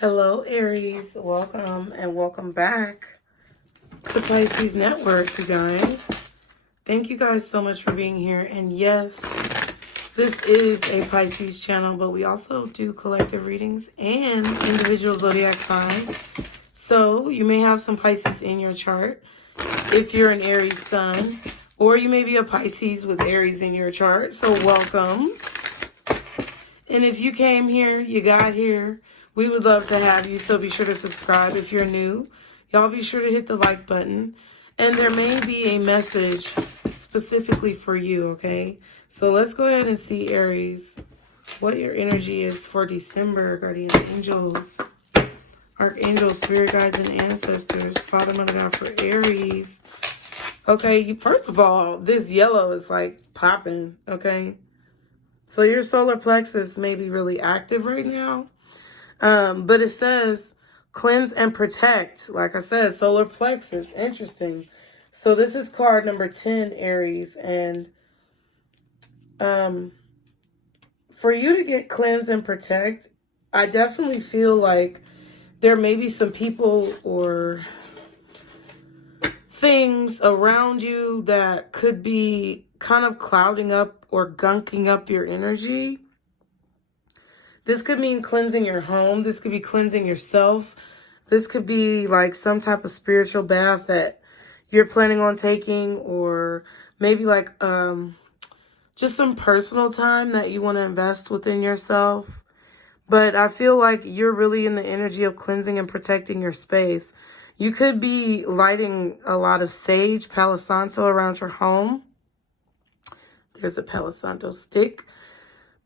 Hello, Aries. Welcome and welcome back to Pisces Network, you guys. Thank you guys so much for being here. And yes, this is a Pisces channel, but we also do collective readings and individual zodiac signs. So you may have some Pisces in your chart if you're an Aries sun, or you may be a Pisces with Aries in your chart. So welcome. And if you came here, you got here, we would love to have you, so be sure to subscribe if you're new. Y'all be sure to hit the like button. And there may be a message specifically for you, okay? So let's go ahead and see, Aries, what your energy is for December, guardian angels, archangels, spirit guides, and ancestors. Father, Mother, God, for Aries. Okay, first of all, this yellow is like popping, okay? So your solar plexus may be really active right now. But it says cleanse and protect. Like I said, solar plexus. Interesting. So this is card number 10, Aries. And for you to get cleanse and protect, I definitely feel like there may be some people or things around you that could be kind of clouding up or gunking up your energy. This could mean cleansing your home. This could be cleansing yourself. This could be like some type of spiritual bath that you're planning on taking, or maybe like just some personal time that you want to invest within yourself. But I feel like you're really in the energy of cleansing and protecting your space. You could be lighting a lot of sage, Palo Santo around your home. There's a Palo Santo stick.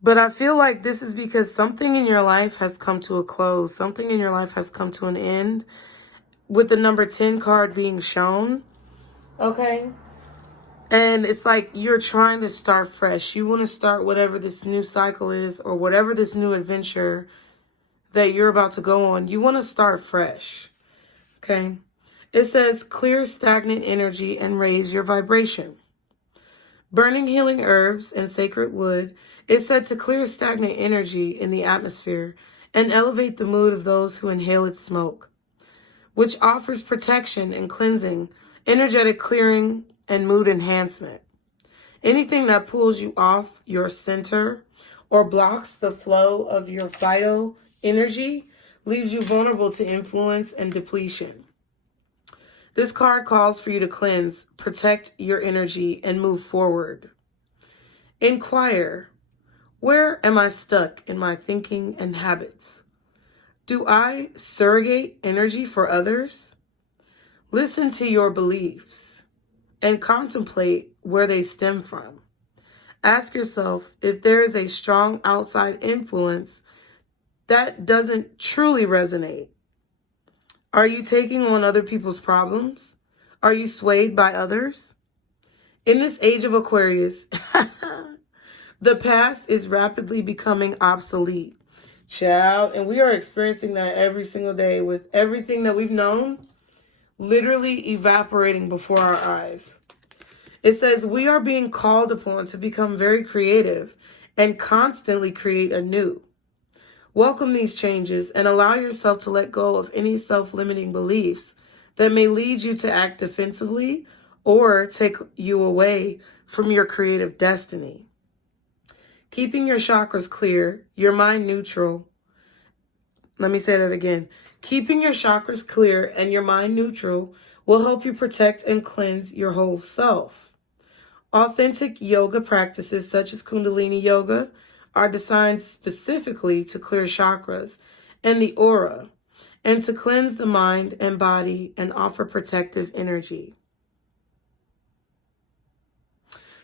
But I feel like this is because something in your life has come to a close. Something in your life has come to an end, with the number 10 card being shown. Okay. And it's like you're trying to start fresh. You want to start whatever this new cycle is, or whatever this new adventure that you're about to go on. You want to start fresh. Okay. It says clear stagnant energy and raise your vibration. Burning healing herbs and sacred wood is said to clear stagnant energy in the atmosphere and elevate the mood of those who inhale its smoke, which offers protection and cleansing, energetic clearing, and mood enhancement. Anything that pulls you off your center or blocks the flow of your vital energy leaves you vulnerable to influence and depletion. This card calls for you to cleanse, protect your energy, and move forward. Inquire, where am I stuck in my thinking and habits? Do I surrogate energy for others? Listen to your beliefs and contemplate where they stem from. Ask yourself if there is a strong outside influence that doesn't truly resonate. Are you taking on other people's problems? Are you swayed by others? In this age of Aquarius, the past is rapidly becoming obsolete. Child, and we are experiencing that every single day, with everything that we've known literally evaporating before our eyes. It says we are being called upon to become very creative and constantly create anew. Welcome these changes and allow yourself to let go of any self-limiting beliefs that may lead you to act defensively or take you away from your creative destiny. Keeping your chakras clear, your mind neutral. Let me say that again. Keeping your chakras clear and your mind neutral will help you protect and cleanse your whole self. Authentic yoga practices such as Kundalini yoga are designed specifically to clear chakras and the aura, and to cleanse the mind and body and offer protective energy.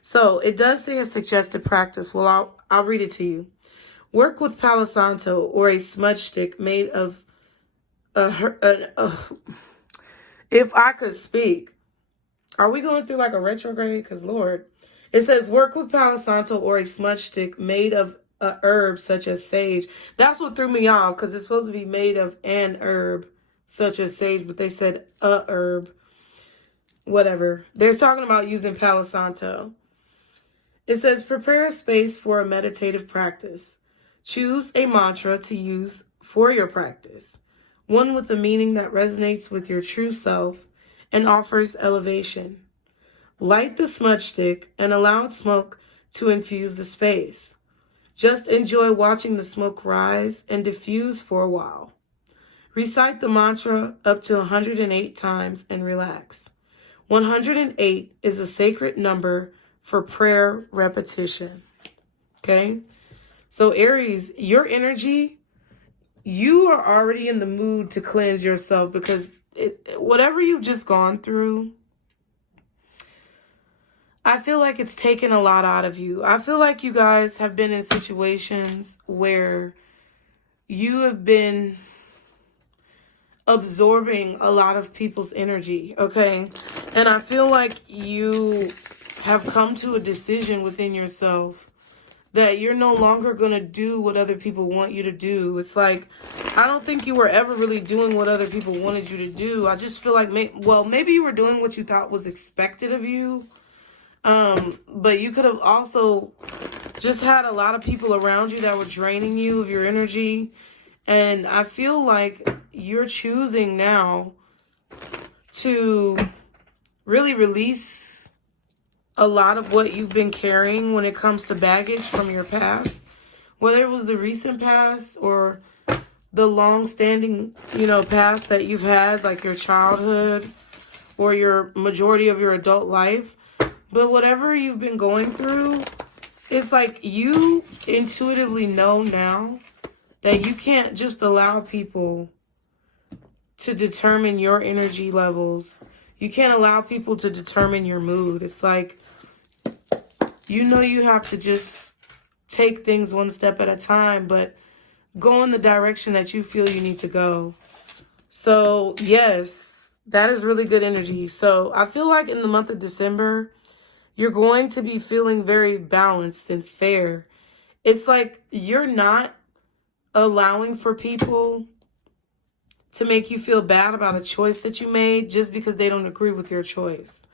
So it does say a suggested practice. Well, I'll read it to you. Work with Palo Santo or a smudge stick made of if I could speak. Are we going through like a retrograde? Because Lord, it says work with Palo Santo or a smudge stick made of a herb such as sage. That's what threw me off, because it's supposed to be made of an herb such as sage, but they said a herb. Whatever. They're talking about using Palo Santo. It says prepare a space for a meditative practice. Choose a mantra to use for your practice, one with a meaning that resonates with your true self and offers elevation. Light the smudge stick and allow its smoke to infuse the space. Just enjoy watching the smoke rise and diffuse for a while. Recite the mantra up to 108 times and relax. 108 is a sacred number for prayer repetition. Okay? So Aries, your energy, you are already in the mood to cleanse yourself because whatever you've just gone through, I feel like it's taken a lot out of you. I feel like you guys have been in situations where you have been absorbing a lot of people's energy, okay? And I feel like you have come to a decision within yourself that you're no longer going to do what other people want you to do. It's like, I don't think you were ever really doing what other people wanted you to do. I just feel like, maybe you were doing what you thought was expected of you. But you could have also just had a lot of people around you that were draining you of your energy. And I feel like you're choosing now to really release a lot of what you've been carrying when it comes to baggage from your past, whether it was the recent past or the long-standing, past that you've had, like your childhood or your majority of your adult life. But whatever you've been going through, it's like you intuitively know now that you can't just allow people to determine your energy levels. You can't allow people to determine your mood. It's like, you have to just take things one step at a time, but go in the direction that you feel you need to go. So, yes, that is really good energy. So, I feel like in the month of December, you're going to be feeling very balanced and fair. It's like you're not allowing for people to make you feel bad about a choice that you made just because they don't agree with your choice.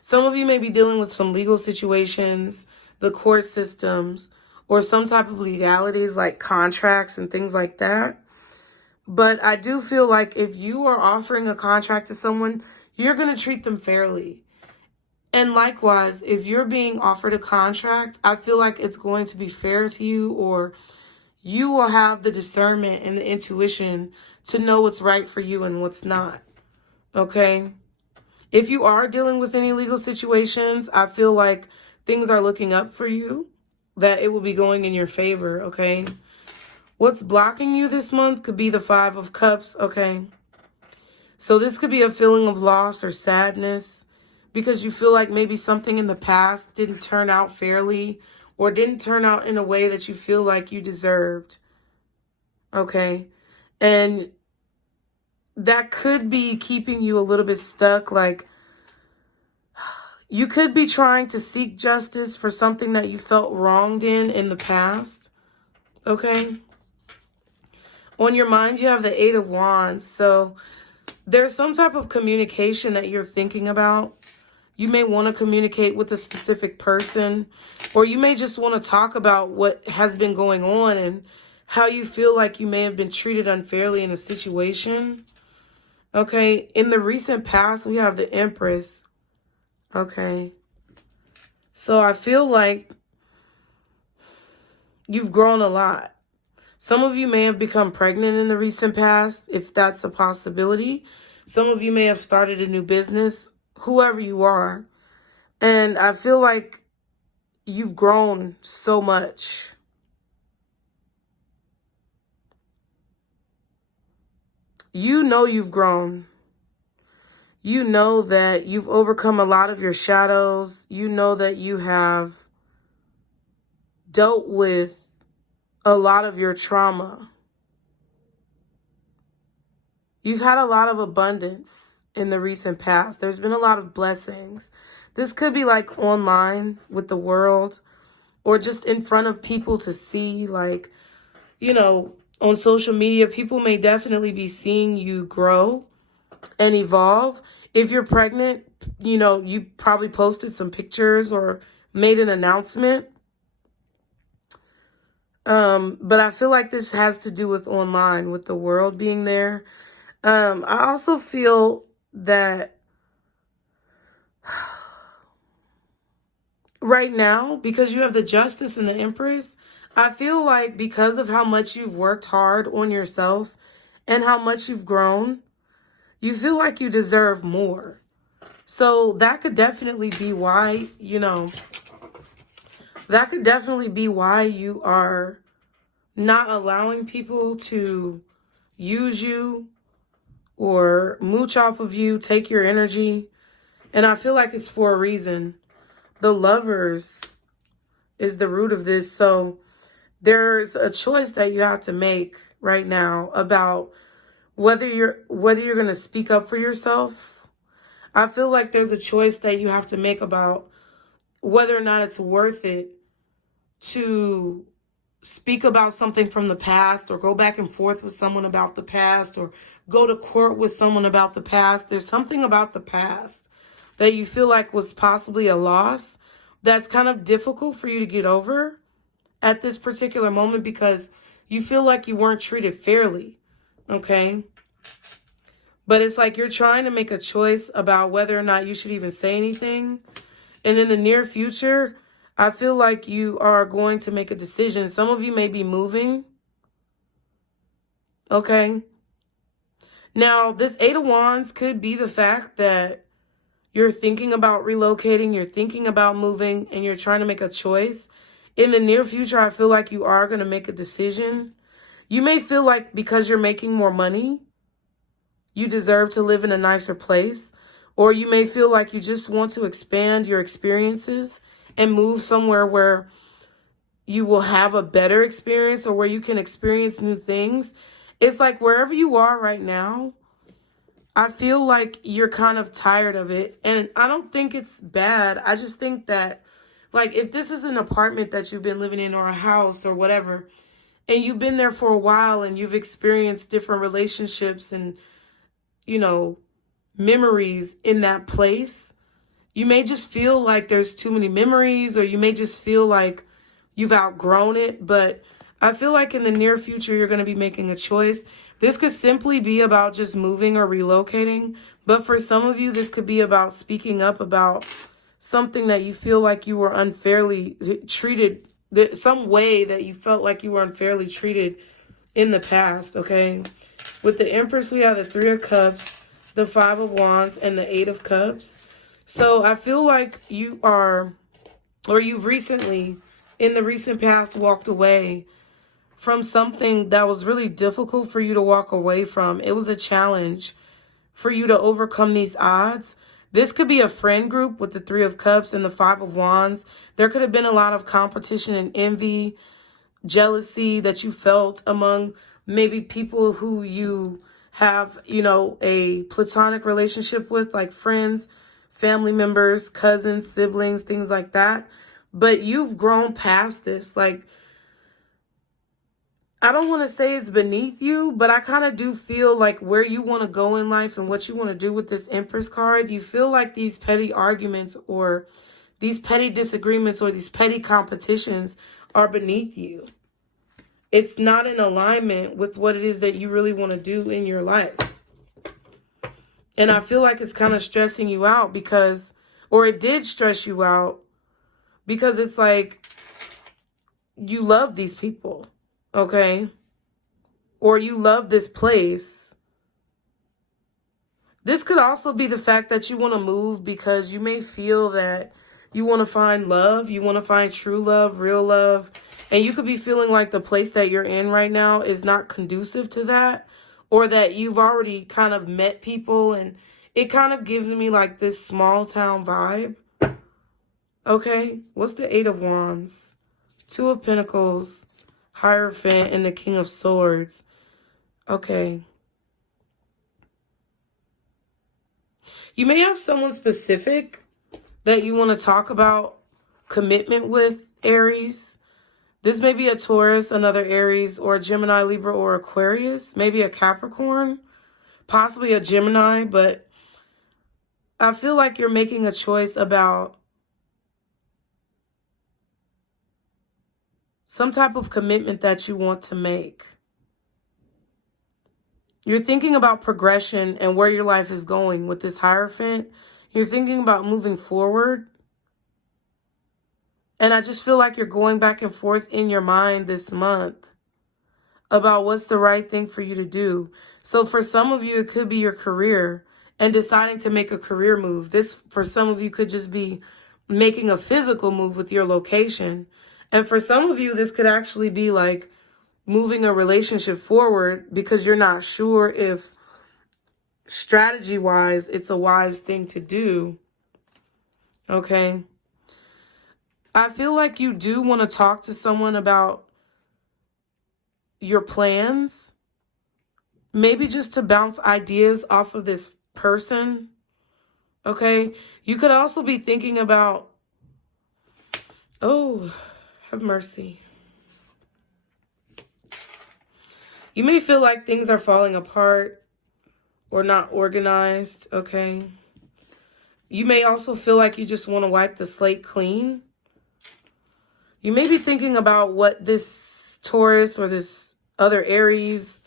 Some of you may be dealing with some legal situations, the court systems, or some type of legalities like contracts and things like that. But I do feel like if you are offering a contract to someone, you're going to treat them fairly. And likewise, if you're being offered a contract, I feel like it's going to be fair to you, or you will have the discernment and the intuition to know what's right for you and what's not. Okay? If you are dealing with any legal situations, I feel like things are looking up for you, that it will be going in your favor. Okay? What's blocking you this month could be the 5 of Cups. Okay? So this could be a feeling of loss or sadness, because you feel like maybe something in the past didn't turn out fairly or didn't turn out in a way that you feel like you deserved. Okay? And that could be keeping you a little bit stuck. Like, you could be trying to seek justice for something that you felt wronged in the past. Okay? On your mind, you have the 8 of Wands. So there's some type of communication that you're thinking about. You may want to communicate with a specific person, or you may just want to talk about what has been going on and how you feel like you may have been treated unfairly in a situation. Okay, in the recent past, we have the Empress. Okay, so I feel like you've grown a lot. Some of you may have become pregnant in the recent past, if that's a possibility. Some of you may have started a new business, whoever you are. And I feel like you've grown so much. You know you've grown. You know that you've overcome a lot of your shadows. You know that you have dealt with a lot of your trauma. You've had a lot of abundance in the recent past. There's been a lot of blessings. This could be like online with the world, or just in front of people to see, like, on social media. People may definitely be seeing you grow and evolve. If you're pregnant, you probably posted some pictures or made an announcement. But I feel like this has to do with online, with the world being there. I also feel that right now, because you have the Justice and the Empress, I feel like because of how much you've worked hard on yourself and how much you've grown, you feel like you deserve more. So that could definitely be why, that could definitely be why you are not allowing people to use you or mooch off of you, take your energy. And I feel like it's for a reason. The Lovers is the root of this. So there's a choice that you have to make right now about whether you're going to speak up for yourself. I feel like there's a choice that you have to make about whether or not it's worth it to speak about something from the past or go back and forth with someone about the past or go to court with someone about the past. There's something about the past that you feel like was possibly a loss that's kind of difficult for you to get over at this particular moment because you feel like you weren't treated fairly, okay? But it's like you're trying to make a choice about whether or not you should even say anything. And in the near future, I feel like you are going to make a decision. Some of you may be moving, okay? Now, this Eight of Wands could be the fact that you're thinking about relocating, you're thinking about moving, and you're trying to make a choice. In the near future, I feel like you are going to make a decision. You may feel like because you're making more money, you deserve to live in a nicer place. Or you may feel like you just want to expand your experiences and move somewhere where you will have a better experience or where you can experience new things. It's like wherever you are right now, I feel like you're kind of tired of it. And I don't think it's bad. I just think that, like, if this is an apartment that you've been living in or a house or whatever, and you've been there for a while and you've experienced different relationships and, memories in that place, you may just feel like there's too many memories or you may just feel like you've outgrown it. But I feel like in the near future, you're going to be making a choice. This could simply be about just moving or relocating. But for some of you, this could be about speaking up about something that you feel like you were unfairly treated, some way that you felt like you were unfairly treated in the past, okay? With the Empress, we have the Three of Cups, the Five of Wands, and the Eight of Cups. So I feel like you are, or you've recently, in the recent past, walked away from something that was really difficult for you to walk away from. It was a challenge for you to overcome these odds. This could be a friend group with the Three of Cups and the Five of Wands. There could have been a lot of competition and envy, jealousy that you felt among maybe people who you have, a platonic relationship with, like friends, family members, cousins, siblings, things like that. But you've grown past this. Like, I don't want to say it's beneath you, but I kind of do feel like where you want to go in life and what you want to do with this Empress card, you feel like these petty arguments or these petty disagreements or these petty competitions are beneath you. It's not in alignment with what it is that you really want to do in your life. And I feel like it's kind of stressing you out because, or it did stress you out because it's like you love these people, okay? Or you love this place. This could also be the fact that you want to move because you may feel that you want to find love. You want to find true love, real love. And you could be feeling like the place that you're in right now is not conducive to that. Or that you've already kind of met people. And it kind of gives me like this small town vibe. Okay, what's the Eight of Wands? Two of Pentacles, Hierophant, and the King of Swords. Okay. You may have someone specific that you want to talk about commitment with, Aries. This may be a Taurus, another Aries, or a Gemini, Libra, or Aquarius. Maybe a Capricorn, possibly a Gemini. But I feel like you're making a choice about some type of commitment that you want to make. You're thinking about progression and where your life is going with this Hierophant. You're thinking about moving forward. And I just feel like you're going back and forth in your mind this month about what's the right thing for you to do. So for some of you, it could be your career and deciding to make a career move. This, for some of you, could just be making a physical move with your location. And for some of you, this could actually be like moving a relationship forward because you're not sure if strategy-wise it's a wise thing to do. Okay. I feel like you do want to talk to someone about your plans. Maybe just to bounce ideas off of this person. Okay. You could also be thinking about, oh, have mercy. You may feel like things are falling apart or not organized, okay? You may also feel like you just want to wipe the slate clean. You may be thinking about what this Taurus or this other Aries,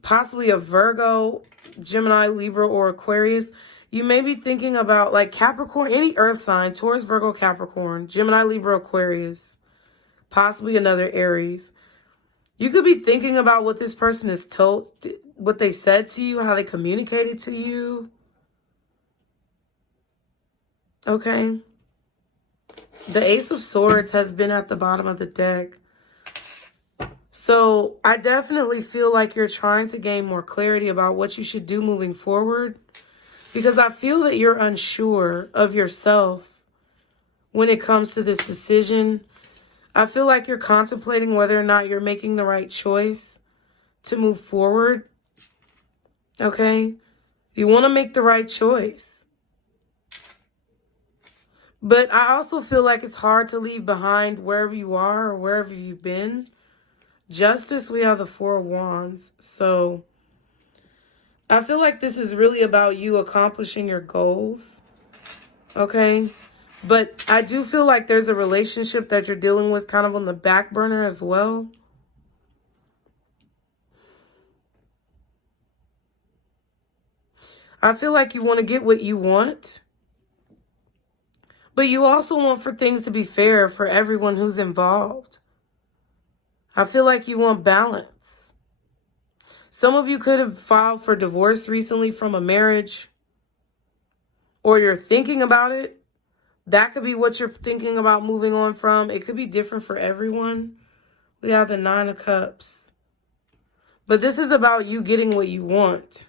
possibly a Virgo, Gemini, Libra, or Aquarius. You may be thinking about like Capricorn, any earth sign, Taurus, Virgo, Capricorn, Gemini, Libra, Aquarius, possibly another Aries. You could be thinking about what this person is told, what they said to you, how they communicated to you. Okay. The Ace of Swords has been at the bottom of the deck. So I definitely feel like you're trying to gain more clarity about what you should do moving forward, because I feel that you're unsure of yourself when it comes to this decision. I feel like you're contemplating whether or not you're making the right choice to move forward. Okay? You want to make the right choice. But I also feel like it's hard to leave behind wherever you are or wherever you've been. Justice, we have the Four of Wands. So I feel like this is really about you accomplishing your goals. Okay? But I do feel like there's a relationship that you're dealing with kind of on the back burner as well. I feel like you want to get what you want. But you also want for things to be fair for everyone who's involved. I feel like you want balance. Some of you could have filed for divorce recently from a marriage, or you're thinking about it. That could be what you're thinking about moving on from. It could be different for everyone. We have the Nine of Cups. But this is about you getting what you want.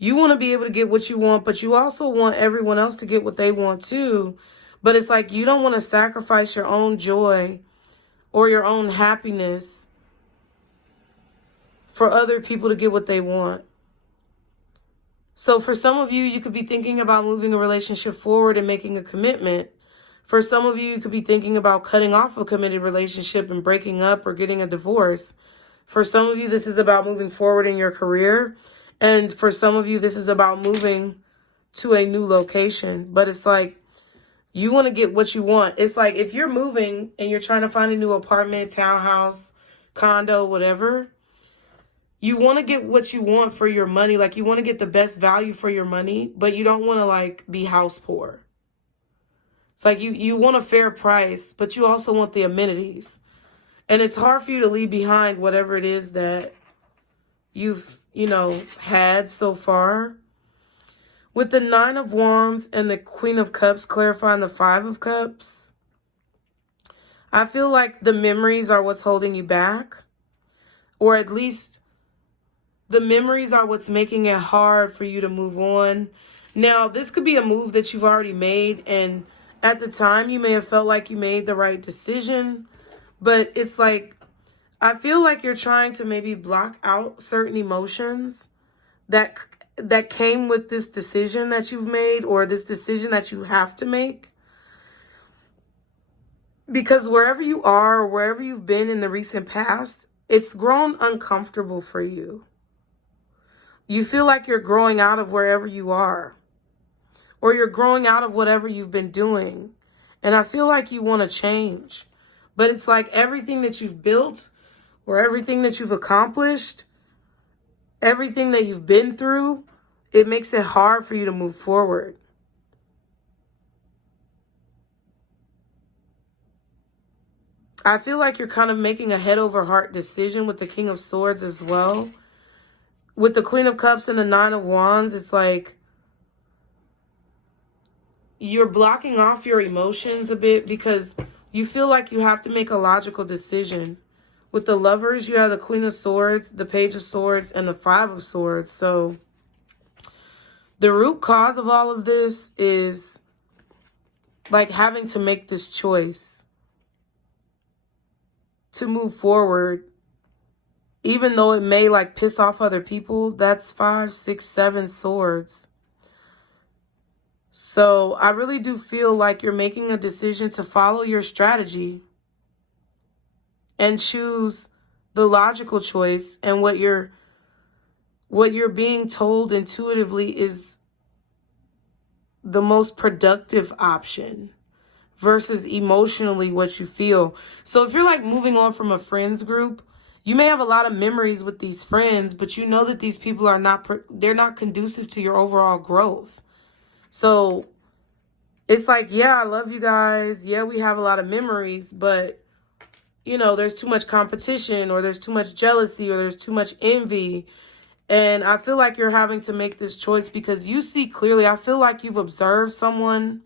You want to be able to get what you want, but you also want everyone else to get what they want too. But it's like you don't want to sacrifice your own joy or your own happiness for other people to get what they want. So for some of you, you could be thinking about moving a relationship forward and making a commitment. For some of you, you could be thinking about cutting off a committed relationship and breaking up or getting a divorce. For some of you, this is about moving forward in your career. And for some of you, this is about moving to a new location. But it's like you want to get what you want. It's like if you're moving and you're trying to find a new apartment, townhouse, condo, whatever, you want to get what you want for your money. Like you want to get the best value for your money, but you don't want to like be house poor. It's like you want a fair price, but you also want the amenities. And it's hard for you to leave behind whatever it is that you've, had so far. With the Nine of Wands and the Queen of Cups clarifying the Five of Cups, I feel like the memories are what's holding you back. Or at least the memories are what's making it hard for you to move on. Now, this could be a move that you've already made, and at the time you may have felt like you made the right decision, but it's like, I feel like you're trying to maybe block out certain emotions that came with this decision that you've made, or this decision that you have to make. Because wherever you are or wherever you've been in the recent past, it's grown uncomfortable for you. You feel like you're growing out of wherever you are, or you're growing out of whatever you've been doing. And I feel like you want to change. But it's like everything that you've built or everything that you've accomplished, everything that you've been through, it makes it hard for you to move forward. I feel like you're kind of making a head over heart decision with the King of Swords as well. With the Queen of Cups and the Nine of Wands, it's like you're blocking off your emotions a bit because you feel like you have to make a logical decision. With the Lovers, you have the Queen of Swords, the Page of Swords, and the Five of Swords. So the root cause of all of this is like having to make this choice to move forward. Even though it may like piss off other people, that's 5, 6, 7 swords. So I really do feel like you're making a decision to follow your strategy and choose the logical choice, and what you're being told intuitively is the most productive option versus emotionally what you feel. So if you're like moving on from a friends group, you may have a lot of memories with these friends, but you know that these people are they're not conducive to your overall growth. So it's like, yeah, I love you guys. Yeah, we have a lot of memories, but you know, there's too much competition, or there's too much jealousy, or there's too much envy. And I feel like you're having to make this choice because you see clearly. I feel like you've observed someone,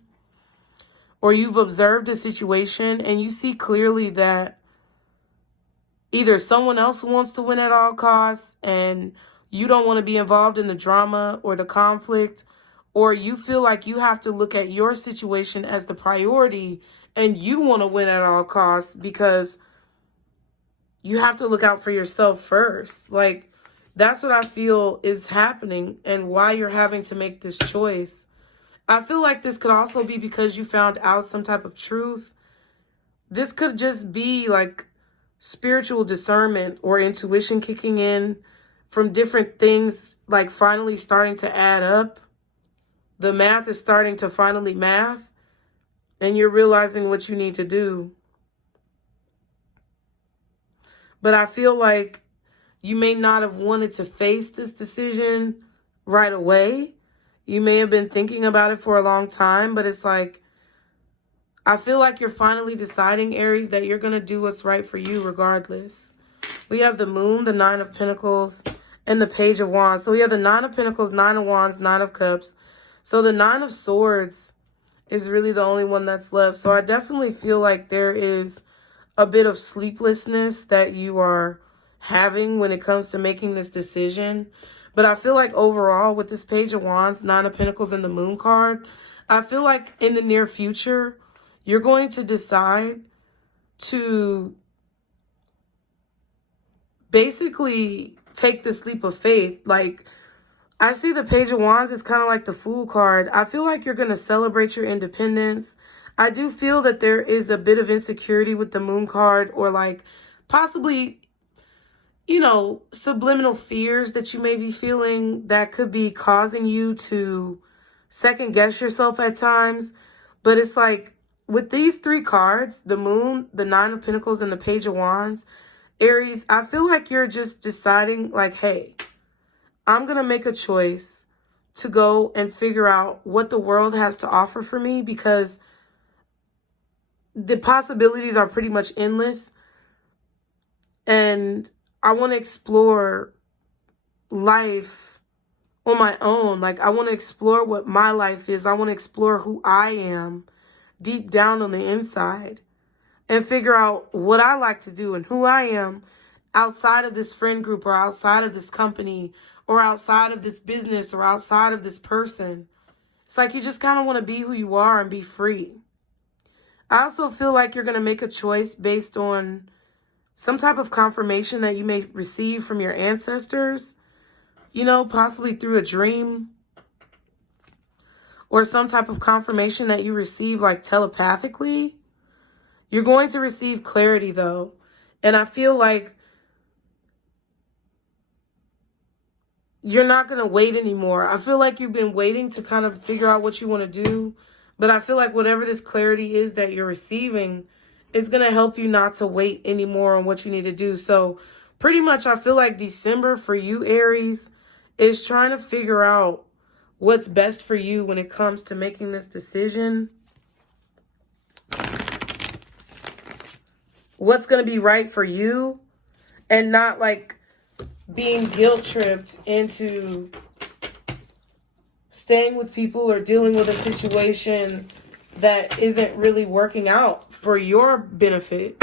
or you've observed a situation, and you see clearly that either someone else wants to win at all costs and you don't want to be involved in the drama or the conflict, or you feel like you have to look at your situation as the priority and you want to win at all costs because you have to look out for yourself first. Like, that's what I feel is happening and why you're having to make this choice. I feel like this could also be because you found out some type of truth. This could just be like spiritual discernment or intuition kicking in from different things, like finally starting to add up. The math is starting to finally math, and you're realizing what you need to do. But I feel like you may not have wanted to face this decision right away. You may have been thinking about it for a long time, but it's like, I feel like you're finally deciding, Aries, that you're going to do what's right for you regardless. We have the Moon, the Nine of Pentacles, and the Page of Wands. So we have the Nine of Pentacles, Nine of Wands, Nine of Cups. So the Nine of Swords is really the only one that's left. So I definitely feel like there is a bit of sleeplessness that you are having when it comes to making this decision. But I feel like overall with this Page of Wands, Nine of Pentacles, and the Moon card, I feel like in the near future, you're going to decide to basically take this leap of faith. Like, I see the Page of Wands is kind of like the Fool card. I feel like you're going to celebrate your independence. I do feel that there is a bit of insecurity with the Moon card, or like possibly, you know, subliminal fears that you may be feeling that could be causing you to second guess yourself at times. But it's like with these three cards, the Moon, the Nine of Pentacles, and the Page of Wands, Aries, I feel like you're just deciding like, hey, I'm going to make a choice to go and figure out what the world has to offer for me, because the possibilities are pretty much endless. And I want to explore life on my own. Like, I want to explore what my life is. I want to explore who I am deep down on the inside and figure out what I like to do and who I am outside of this friend group, or outside of this company, or outside of this business, or outside of this person. It's like you just kind of want to be who you are and be free. I also feel like you're going to make a choice based on some type of confirmation that you may receive from your ancestors, you know, possibly through a dream, or some type of confirmation that you receive like telepathically. You're going to receive clarity though. And I feel like you're not going to wait anymore. I feel like you've been waiting to kind of figure out what you want to do. But I feel like whatever this clarity is that you're receiving, It's going to help you not to wait anymore on what you need to do. So pretty much I feel like December for you, Aries, is trying to figure out what's best for you when it comes to making this decision. What's going to be right for you, and not like being guilt tripped into staying with people or dealing with a situation that isn't really working out for your benefit.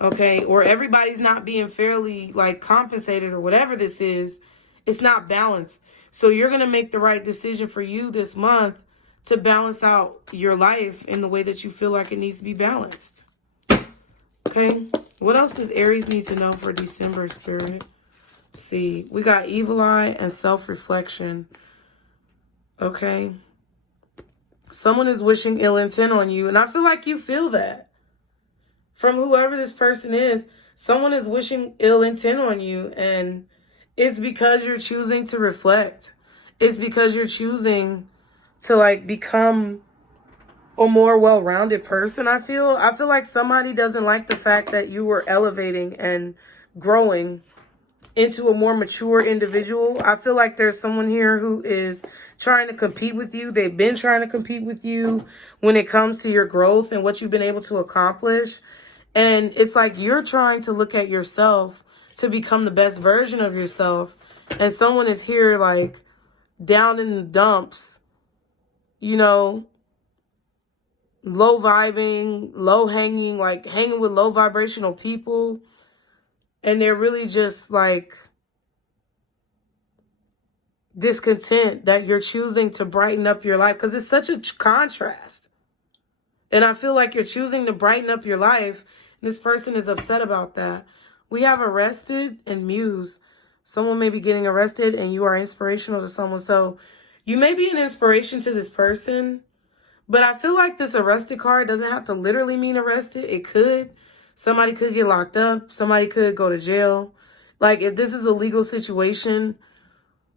Okay, or everybody's not being fairly like compensated or whatever this is. It's not balanced. So you're going to make the right decision for you this month to balance out your life in the way that you feel like it needs to be balanced. Okay, what else does Aries need to know for December, Spirit? Let's see, we got evil eye and self-reflection. Okay, someone is wishing ill intent on you, and I feel like you feel that. From whoever this person is, someone is wishing ill intent on you, and it's because you're choosing to reflect. It's because you're choosing to like become a more well-rounded person. I feel like somebody doesn't like the fact that you were elevating and growing into a more mature individual. I feel like there's someone here who is trying to compete with you. They've been trying to compete with you when it comes to your growth and what you've been able to accomplish. And it's like you're trying to look at yourself to become the best version of yourself. And someone is here like down in the dumps, you know, low vibing, low hanging, like hanging with low vibrational people. And they're really just like discontent that you're choosing to brighten up your life, because it's such a contrast. And I feel like you're choosing to brighten up your life. And this person is upset about that. We have arrested and muse. Someone may be getting arrested and you are inspirational to someone. So you may be an inspiration to this person. But I feel like this arrested card doesn't have to literally mean arrested. It could. Somebody could get locked up. Somebody could go to jail. Like, if this is a legal situation,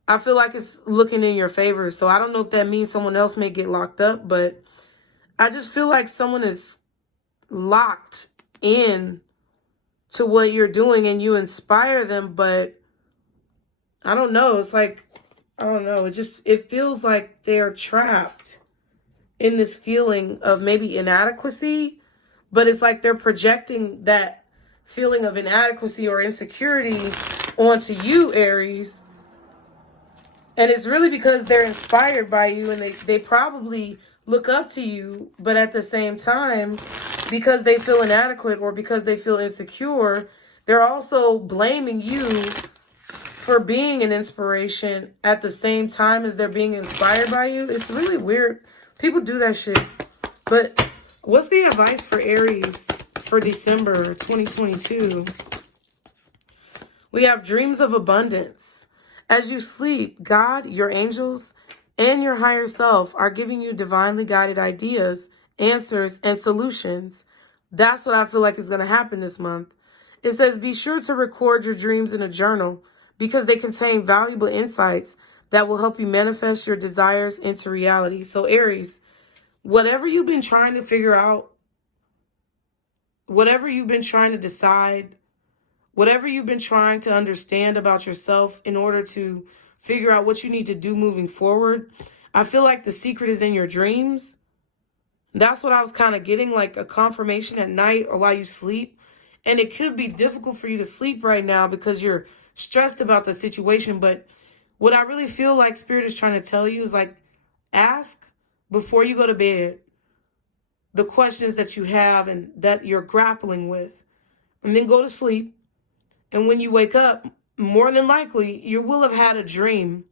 I feel like it's looking in your favor. So I don't know if that means someone else may get locked up, but I just feel like someone is locked in to what you're doing and you inspire them. But I don't know. It's like, I don't know. It feels like they're trapped in this feeling of maybe inadequacy, but it's like they're projecting that feeling of inadequacy or insecurity onto you, Aries. And it's really because they're inspired by you and they probably look up to you, but at the same time, because they feel inadequate or because they feel insecure, they're also blaming you for being an inspiration at the same time as they're being inspired by you. It's really weird. People do that shit. But what's the advice for Aries for December 2022? We have dreams of abundance. As you sleep, God, your angels, and your higher self are giving you divinely guided ideas, answers, and solutions. That's what I feel like is going to happen this month. It says, be sure to record your dreams in a journal because they contain valuable insights that will help you manifest your desires into reality. So Aries, whatever you've been trying to figure out, whatever you've been trying to decide, whatever you've been trying to understand about yourself in order to figure out what you need to do moving forward, I feel like the secret is in your dreams. That's what I was kind of getting, like a confirmation at night or while you sleep. And it could be difficult for you to sleep right now because you're stressed about the situation. But what I really feel like Spirit is trying to tell you is like, ask before you go to bed the questions that you have and that you're grappling with, and then go to sleep. And when you wake up, more than likely, you will have had a dream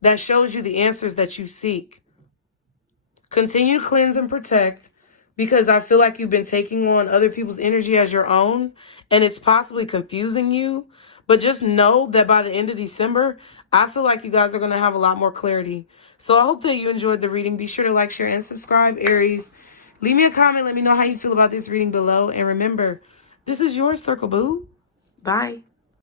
that shows you the answers that you seek. Continue to cleanse and protect, because I feel like you've been taking on other people's energy as your own, and it's possibly confusing you. But just know that by the end of December, I feel like you guys are going to have a lot more clarity. So I hope that you enjoyed the reading. Be sure to like, share, and subscribe, Aries. Leave me a comment. Let me know how you feel about this reading below. And remember, this is your circle, boo. Bye.